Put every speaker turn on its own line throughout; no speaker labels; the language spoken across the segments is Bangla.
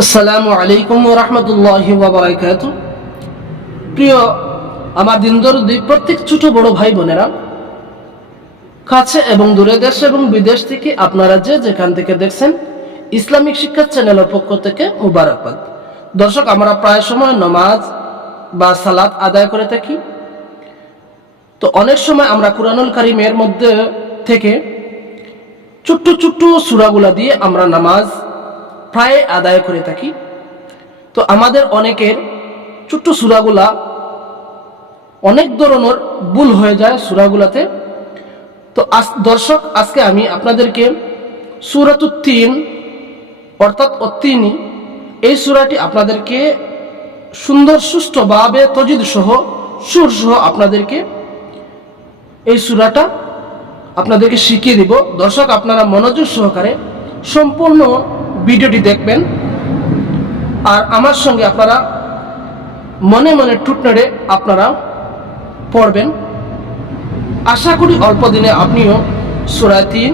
আসসালামু আলাইকুম রহমতুল্লাহ বাবরাকাত প্রিয়, আমার দিন দরদি প্রত্যেক ছোট বড় ভাই বোনেরা, কাছে এবং দূরে দেশ এবং বিদেশ থেকে আপনারা যে যেখান থেকে দেখছেন ইসলামিক শিক্ষা চ্যানেলের পক্ষ থেকে মুবারকবাদ। দর্শক, আমরা প্রায় সময় নমাজ বা সালাত আদায় করে থাকি। তো অনেক সময় আমরা কুরআনুল কারিমের মধ্যে থেকে ছোট্ট ছোট্ট সুরাগুলা দিয়ে আমরা নামাজ প্রায় আদায় করে থাকি। তো আমাদের অনেকের ছোট্ট সুরাগুলা অনেক ধরনের ভুল হয়ে যায় সুরাগুলাতে। তো দর্শক, আজকে আমি আপনাদেরকে সুরাত সুরাতুত্তিন অর্থাৎ অত্তিনি, এই সুরাটি আপনাদেরকে সুন্দর সুষ্ঠুভাবে তজিদ সহ, সুর সহ আপনাদেরকে এই সুরাটা আপনাদেরকে শিখিয়ে দিব। দর্শক, আপনারা মনোযোগ সহকারে সম্পূর্ণ ভিডিওটি দেখবেন আর আমার সঙ্গে আপনারা মনে মনে টুটনাড়ে আপনারা পড়বেন আশা করি অল্প দিনে আপনিও সুরা তিন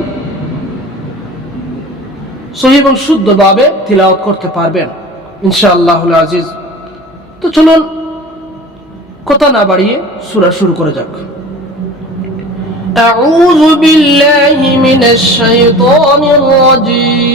সহি এবং শুদ্ধভাবে তিলাওয়াত করতে পারবেন ইনশাআল্লাহ আজিজ তো চলুন কথা না বাড়িয়ে সুরা শুরু করে যাক أعوذ بالله من الشيطان الرجيم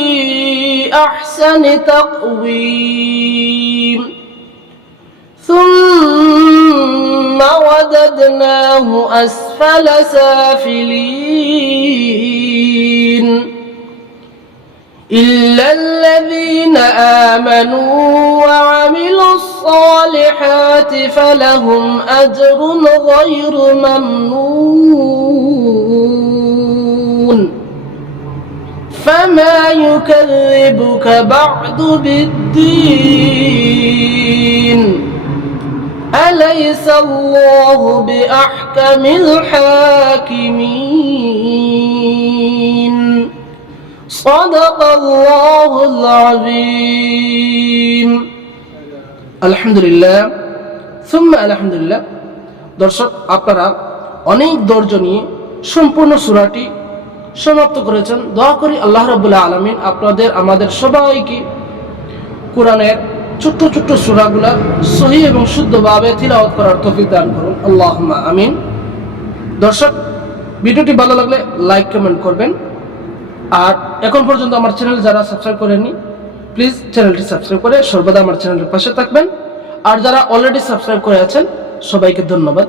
أحسن تقويم. ثم رددناه أسفل سافلين. إلا الذين آمنوا وعملوا الصالحات فلهم أجر غير ممنون. فما يكذبك بعد بالدين أليس الله بأحكم الحاكمين صدق الله العظيم الحمد لله ثم الحمد لله দর্শক আপনারা অনেক ধৈর্য নিয়ে সম্পূর্ণ সুরাটি সমাপ্ত করেছেন। দোয়া করি আল্লাহ রবুল্লাহ আলমিন আপনাদের, আমাদের সবাইকে কোরআনের ছোট্ট ছোট্ট সুরাগুলা সহি এবং শুদ্ধভাবে তিলাওয়াত করার তফিক দান করুন। আল্লাহ আমিন। দর্শক, ভিডিওটি ভালো লাগলে লাইক, কমেন্ট করবেন। আর এখন পর্যন্ত আমার চ্যানেল যারা সাবস্ক্রাইব করেননি, প্লিজ চ্যানেলটি সাবস্ক্রাইব করে সর্বদা আমার চ্যানেলের পাশে থাকবেন। আর যারা অলরেডি সাবস্ক্রাইব করে আছেন, সবাইকে ধন্যবাদ।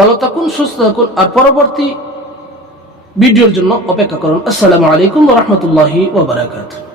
ভালো থাকুন, সুস্থ থাকুন। আর পরবর্তী ভিডিওর জন্য অপেক্ষা করুন। আসসালামু আলাইকুম রহমতুল্লাহি ওবরাকাতুহ